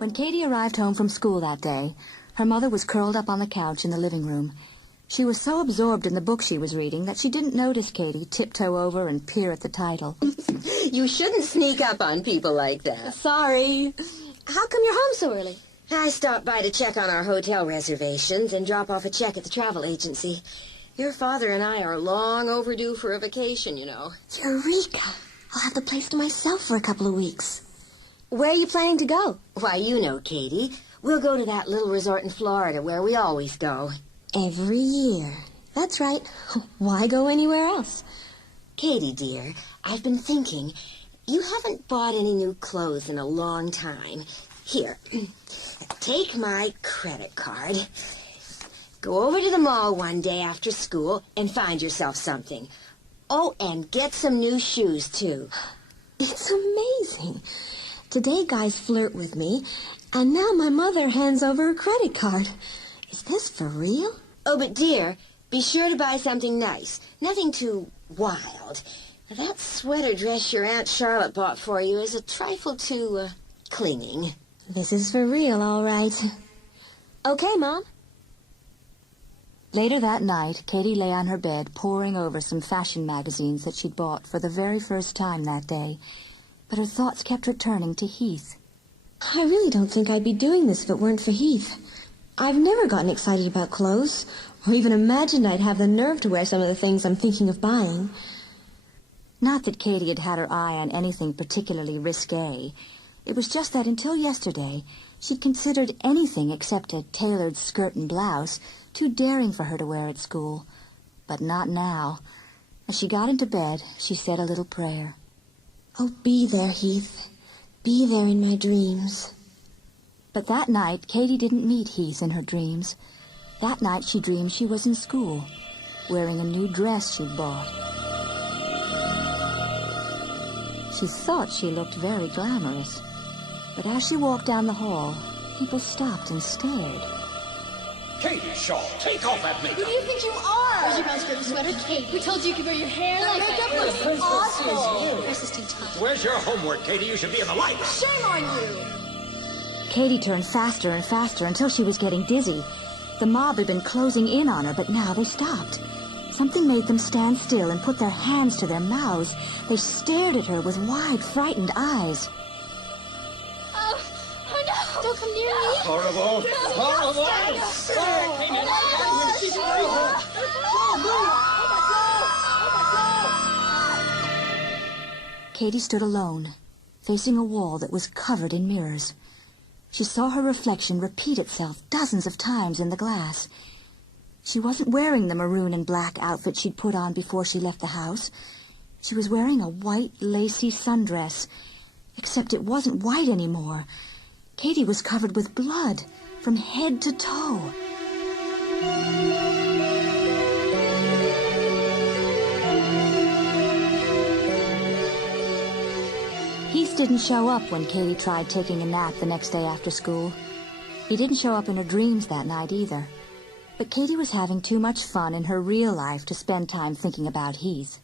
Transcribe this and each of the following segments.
When Katie arrived home from school that day, her mother was curled up on the couch in the living room. She was so absorbed in the book she was reading that she didn't notice Katie tiptoe over and peer at the title. You shouldn't sneak up on people like that. Sorry. How come you're home so early? I stopped by to check on our hotel reservations and drop off a check at the travel agency. Your father and I are long overdue for a vacation, you know. Eureka! I'll have the place to myself for a couple of weeks. Where are you planning to go? Why, you know, Katie. We'll go to that little resort in Florida where we always go. Every year. That's right. Why go anywhere else? Katie, dear, I've been thinking. You haven't bought any new clothes in a long time. Here, take my credit card. Go over to the mall one day after school and find yourself something. Oh, and get some new shoes, too. It's amazing. Today guys flirt with me, and now my mother hands over a credit card. Is this for real? Oh, but dear, be sure to buy something nice. Nothing too wild. That sweater dress your Aunt Charlotte bought for you is a trifle too, clinging. This is for real, all right. Okay, Mom. Later that night, Katie lay on her bed poring over some fashion magazines that she'd bought for the very first time that day. But her thoughts kept returning to Heath. I really don't think I'd be doing this if it weren't for Heath. I've never gotten excited about clothes, or even imagined I'd have the nerve to wear some of the things I'm thinking of buying. Not that Katie had had her eye on anything particularly risque. It was just that until yesterday, she'd considered anything except a tailored skirt and blouse too daring for her to wear at school. But not now. As she got into bed, she said a little prayer. Oh, be there, Heath. Be there in my dreams. But that night, Katie didn't meet Heath in her dreams. That night, she dreamed she was in school, wearing a new dress she'd bought. She thought she looked very glamorous. But as she walked down the hall, people stopped and stared. Katie Shaw, take off that makeup. Who do you think you are? Where's your brown skirt and sweater? Kate, we told you could wear your hair like that. Makeup looks awful. Dress is too tight. Where's your homework, Katie? You should be in the library. Shame on you. Katie turned faster and faster until she was getting dizzy. The mob had been closing in on her, but now they stopped. Something made them stand still and put their hands to their mouths. They stared at her with wide, frightened eyes. Oh no! Don't come near me. Horrible! Horrible! Katie stood alone, facing a wall that was covered in mirrors. She saw her reflection repeat itself dozens of times in the glass. She wasn't wearing the maroon and black outfit she'd put on before she left the house. She was wearing a white, lacy sundress, except it wasn't white anymore. Katie was covered with blood from head to toe. Heath didn't show up when Katie tried taking a nap the next day after school. He didn't show up in her dreams that night either. But Katie was having too much fun in her real life to spend time thinking about Heath.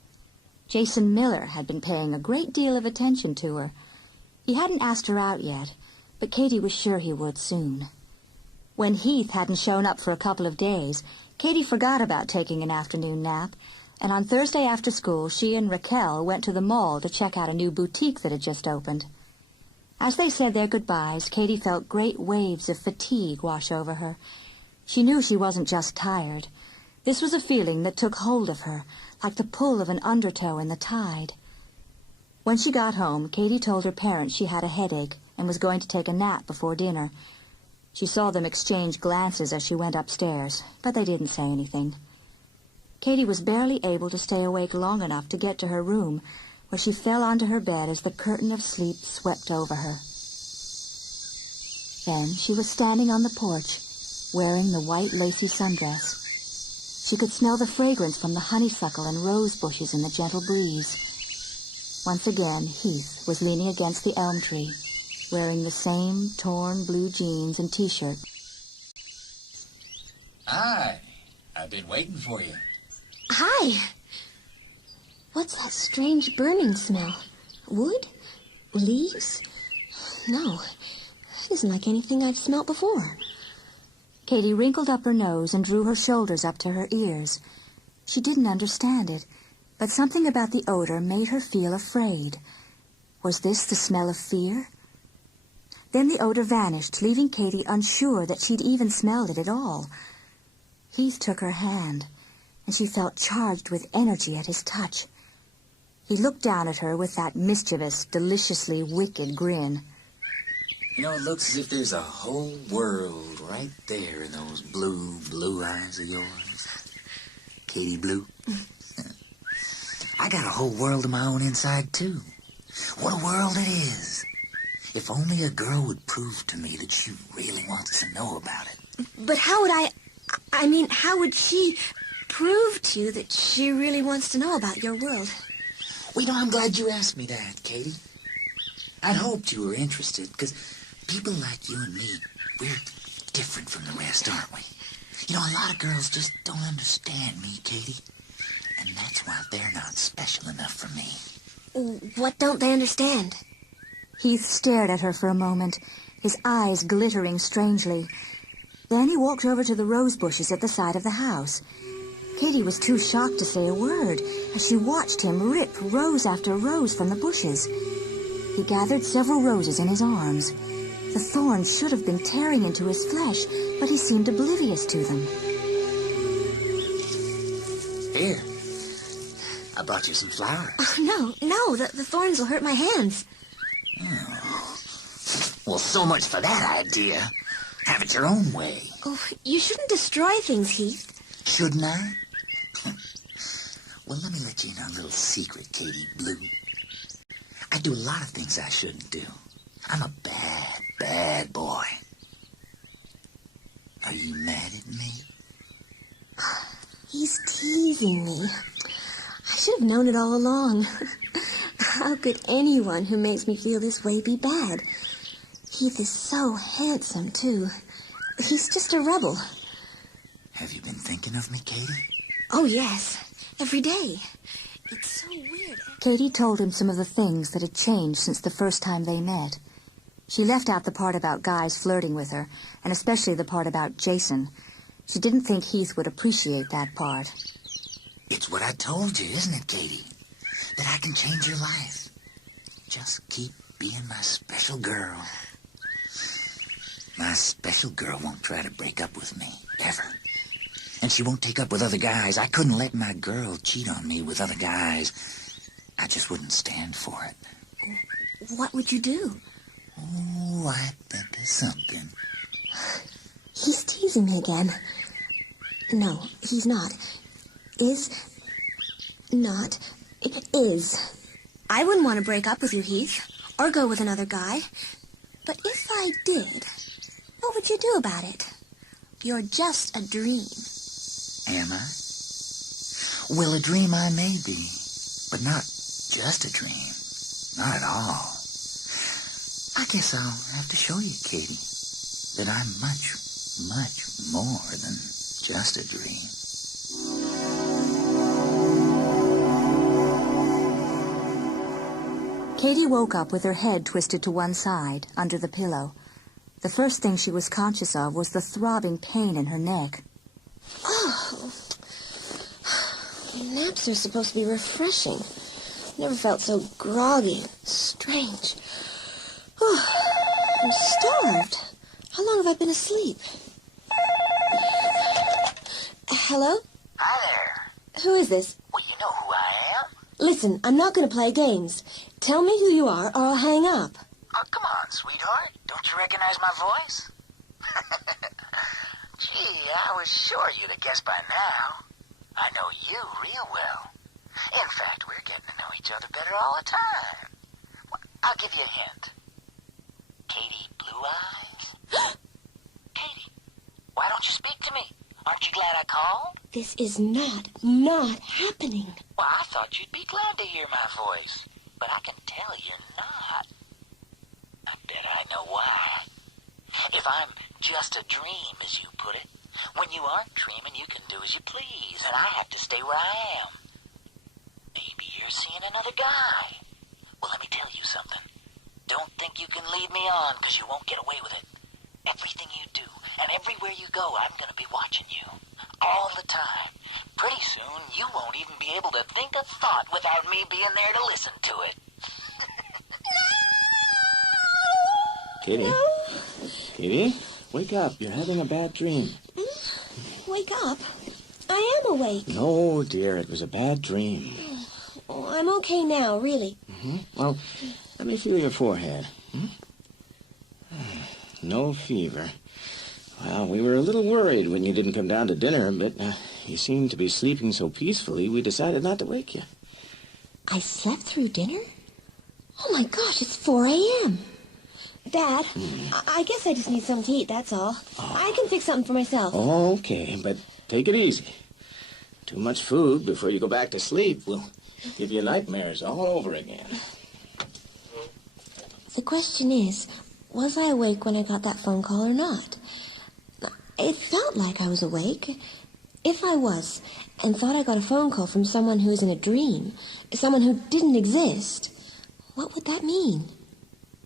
Jason Miller had been paying a great deal of attention to her. He hadn't asked her out yet, but Katie was sure he would soon. When Heath hadn't shown up for a couple of days, Katie forgot about taking an afternoon nap, and on Thursday after school, she and Raquel went to the mall to check out a new boutique that had just opened. As they said their goodbyes, Katie felt great waves of fatigue wash over her. She knew she wasn't just tired. This was a feeling that took hold of her, like the pull of an undertow in the tide. When she got home, Katie told her parents she had a headache and was going to take a nap before dinner. She saw them exchange glances as she went upstairs, but they didn't say anything. Katie was barely able to stay awake long enough to get to her room, where she fell onto her bed as the curtain of sleep swept over her. Then she was standing on the porch, wearing the white lacy sundress. She could smell the fragrance from the honeysuckle and rose bushes in the gentle breeze. Once again, Heath was leaning against the elm tree, wearing the same torn blue jeans and T-shirt. Hi, I've been waiting for you. Hi. What's that strange burning smell? Wood? Leaves? No. It isn't like anything I've smelt before. Katie wrinkled up her nose and drew her shoulders up to her ears. She didn't understand it, but something about the odor made her feel afraid. Was this the smell of fear? Then the odor vanished, leaving Katie unsure that she'd even smelled it at all. Heath took her hand, and she felt charged with energy at his touch. He looked down at her with that mischievous, deliciously wicked grin. You know, it looks as if there's a whole world right there in those blue eyes of yours. Katie Blue. I got a whole world of my own inside, too. What a world it is. If only a girl would prove to me that she really wants to know about it. But how would how would she prove to you that she really wants to know about your world? Well, you know, I'm glad you asked me that, Katie. I'd hoped you were interested, because people like you and me, we're different from the rest, aren't we? You know, a lot of girls just don't understand me, Katie. And that's why they're not special enough for me. What don't they understand? Heath stared at her for a moment, his eyes glittering strangely. Then he walked over to the rose bushes at the side of the house. Katie was too shocked to say a word as she watched him rip rose after rose from the bushes. He gathered several roses in his arms. The thorns should have been tearing into his flesh, but he seemed oblivious to them. Here, I brought you some flowers. Oh, no, the thorns will hurt my hands. Oh. Well, so much for that idea. Have it your own way. Oh, you shouldn't destroy things, Heath. Shouldn't I? Well, let me let you in on a little secret, Katie Blue. I do a lot of things I shouldn't do. I'm a bad boy. Are you mad at me? He's teasing me. I should have known it all along. How could anyone who makes me feel this way be bad? Heath is so handsome, too. He's just a rebel. Have you been thinking of me, Katie? Oh, yes. Every day. It's so weird. Katie told him some of the things that had changed since the first time they met. She left out the part about guys flirting with her, and especially the part about Jason. She didn't think Heath would appreciate that part. It's what I told you, isn't it, Katie? That I can change your life. Just keep being my special girl. My special girl won't try to break up with me, ever. And she won't take up with other guys. I couldn't let my girl cheat on me with other guys. I just wouldn't stand for it. What would you do? Oh, I bet there's something. He's teasing me again. No, he's not. Is not. It is. I wouldn't want to break up with you, Heath, or go with another guy. But if I did, what would you do about it? You're just a dream. Am I? Well, a dream I may be, but not just a dream. Not at all. I guess I'll have to show you, Katie, that I'm much, much more than just a dream. Katie woke up with her head twisted to one side, under the pillow. The first thing she was conscious of was the throbbing pain in her neck. Oh, naps are supposed to be refreshing. Never felt so groggy and strange. Oh, I'm starved. How long have I been asleep? Hello? Hi there. Who is this? Well, you know who I am. Listen, I'm not going to play games. Tell me who you are or I'll hang up. Oh, come on, sweetheart. Don't you recognize my voice? Gee, I was sure you'd have guessed by now. I know you real well. In fact, we're getting to know each other better all the time. Well, I'll give you a hint. Katie Blue Eyes? Katie, why don't you speak to me? Aren't you glad I called? This is not happening. Well, I thought you'd be glad to hear my voice, but I can tell you're not. I bet I know why. If I'm just a dream, as you put it, when you aren't dreaming, you can do as you please, and I have to stay where I am. Maybe you're seeing another guy. Well, let me tell you something. Don't think think you can lead me on, because you won't get away with it. Everything you do, and everywhere you go, I'm going to be watching you. All the time. Pretty soon, you won't even be able to think a thought without me being there to listen to it. Katie? Katie? Wake up. You're having a bad dream. Wake up? I am awake. No, dear. It was a bad dream. Oh, I'm okay now, really. Well, let me feel your forehead. No fever. Well, we were a little worried when you didn't come down to dinner, but you seemed to be sleeping so peacefully, we decided not to wake you. I slept through dinner? Oh, my gosh, it's 4 a.m. Dad, I guess I just need something to eat, that's all. I can fix something for myself. Okay, but take it easy. Too much food before you go back to sleep will give you nightmares all over again. The question is, was I awake when I got that phone call or not? It felt like I was awake. If I was, and thought I got a phone call from someone who was in a dream, someone who didn't exist, what would that mean?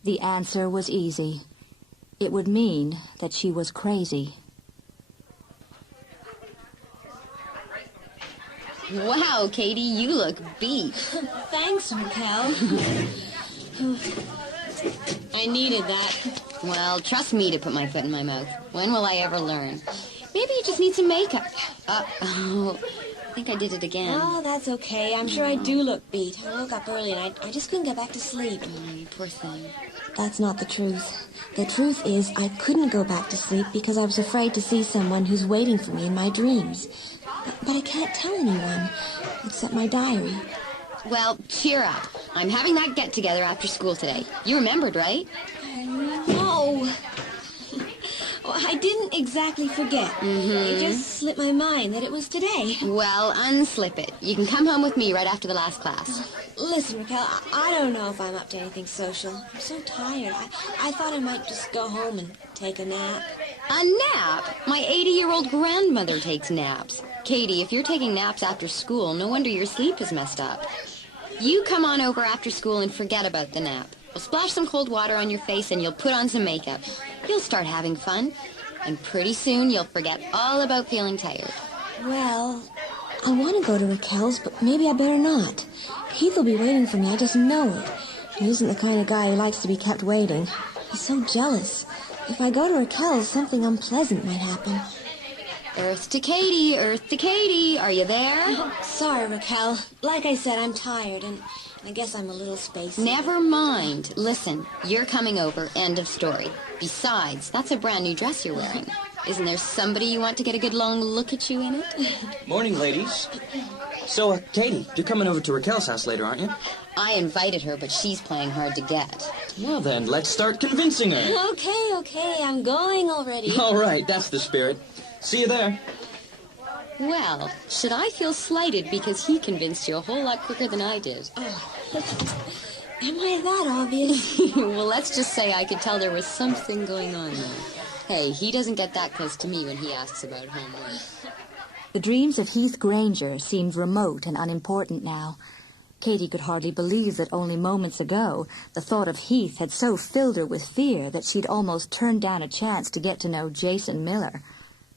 The answer was easy. It would mean that she was crazy. Wow, Katie, you look beat. Thanks, Raquel. I needed that. Well, trust me to put my foot in my mouth. When will I ever learn? Maybe you just need some makeup. I think I did it again. Oh, that's okay. I'm sure I do look beat. I woke up early and I just couldn't get back to sleep. Poor thing. That's not the truth. The truth is I couldn't go back to sleep because I was afraid to see someone who's waiting for me in my dreams. But I can't tell anyone, except my diary. Well, cheer up. I'm having that get-together after school today. You remembered, right? No. I didn't exactly forget. It just slipped my mind that it was today. Well, unslip it. You can come home with me right after the last class. Listen, Raquel, I don't know if I'm up to anything social. I'm so tired. I thought I might just go home and take a nap. A nap? My 80-year-old grandmother takes naps. Katie, if you're taking naps after school, no wonder your sleep is messed up. You come on over after school and forget about the nap. We'll splash some cold water on your face and you'll put on some makeup. You'll start having fun. And pretty soon you'll forget all about feeling tired. Well, I want to go to Raquel's, but maybe I better not. Heath will be waiting for me, I just know it. He isn't the kind of guy who likes to be kept waiting. He's so jealous. If I go to Raquel's, something unpleasant might happen. Earth to Katie, Earth to Katie. Are you there? Sorry, Raquel. Like I said, I'm tired, and I guess I'm a little spacey. Never mind. Listen, you're coming over. End of story. Besides, that's a brand new dress you're wearing. Isn't there somebody you want to get a good long look at you in it? Morning, ladies. So, Katie, you're coming over to Raquel's house later, aren't you? I invited her, but she's playing hard to get. Well, then, let's start convincing her. Okay, I'm going already. All right, that's the spirit. See you there. Well, should I feel slighted because he convinced you a whole lot quicker than I did? Oh, am I that obvious? Well, let's just say I could tell there was something going on there. Hey, he doesn't get that close to me when he asks about homework. The dreams of Heath Granger seemed remote and unimportant now. Katie could hardly believe that only moments ago the thought of Heath had so filled her with fear that she'd almost turned down a chance to get to know Jason Miller.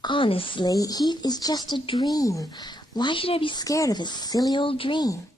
Honestly, Heath is just a dream. Why should I be scared of a silly old dream?